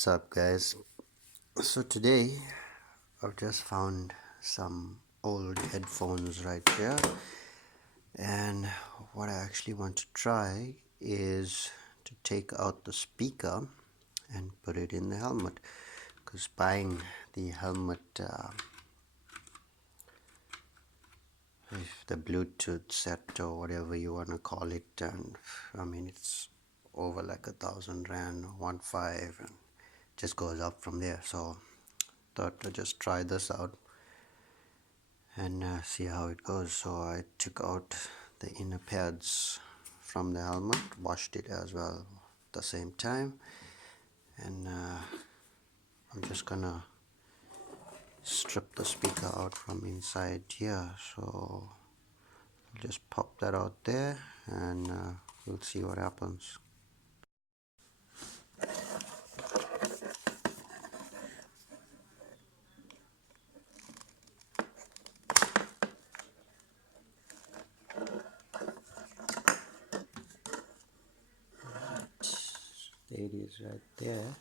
What's up, guys? So today I've just found some old headphones right here, and what I actually want to try is to take out the speaker and put it in the helmet, because buying the helmet, the Bluetooth set or whatever you want to call it, and I mean it's over like 1,000 rand, 1.5, and just goes up from there. So thought I'd just try this out and see how it goes. So I took out the inner pads from the helmet, washed it as well at the same time, and I'm just gonna strip the speaker out from inside here. So I'll just pop that out there, and we'll see what happens. There it is right there.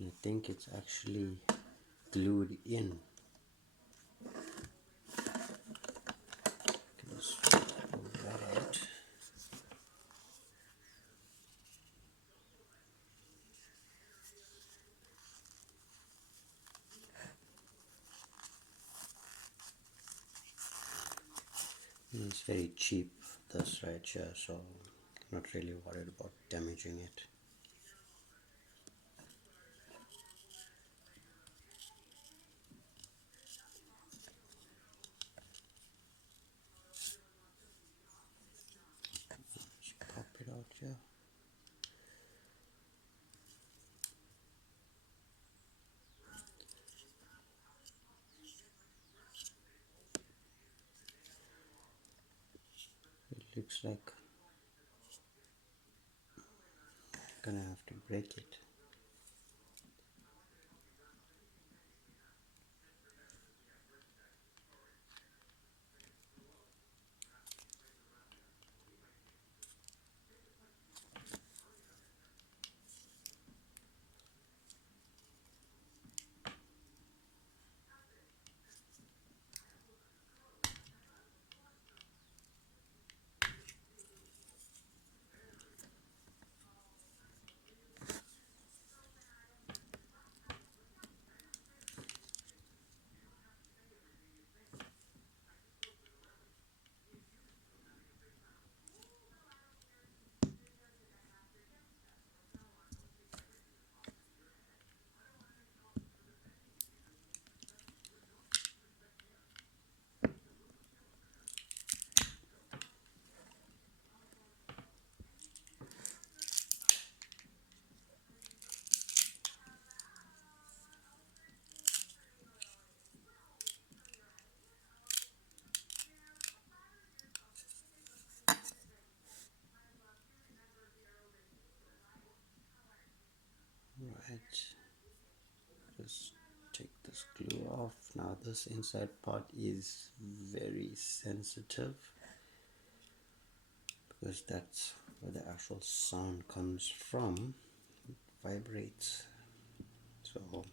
I think it's actually glued in. Just pull that out. It's very cheap, this right here, so I'm not really worried about damaging it. Just pop it out here. It looks like I'm gonna have to break it. Right, just take this glue off. Now this inside part is very sensitive because that's where the actual sound comes from. It vibrates. So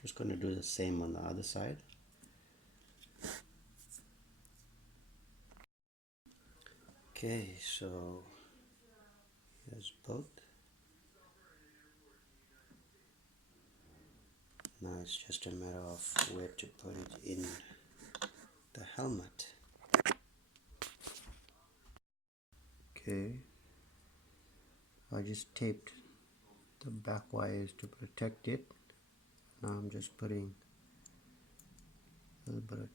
just going to do the same on the other side. Okay, so here's both. Now it's just a matter of where to put it in the helmet. Okay, I just taped the back wires to protect it. Now I'm just putting a little bit of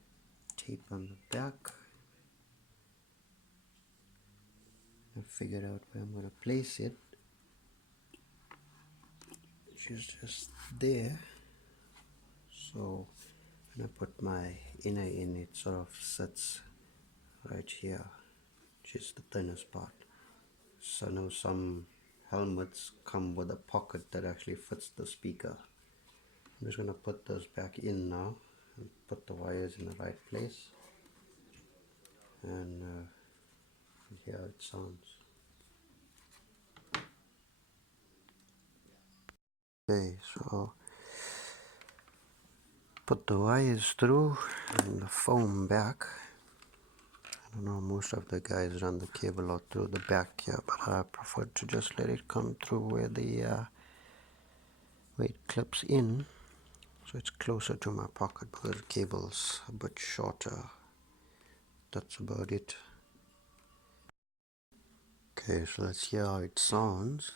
tape on the back. I figured out where I'm going to place it, which is just there. So when I put my inner in, it sort of sits right here, which is the thinnest part. So now some helmets come with a pocket that actually fits the speaker. I'm just going to put those back in now and put the wires in the right place, and hear how it sounds. Okay, so put the wires through and the foam back. I don't know, most of the guys run the cable out through the back here, but I prefer to just let it come through where it clips in, so it's closer to my pocket because the cable's a bit shorter. That's about it. Okay, so let's hear how it sounds.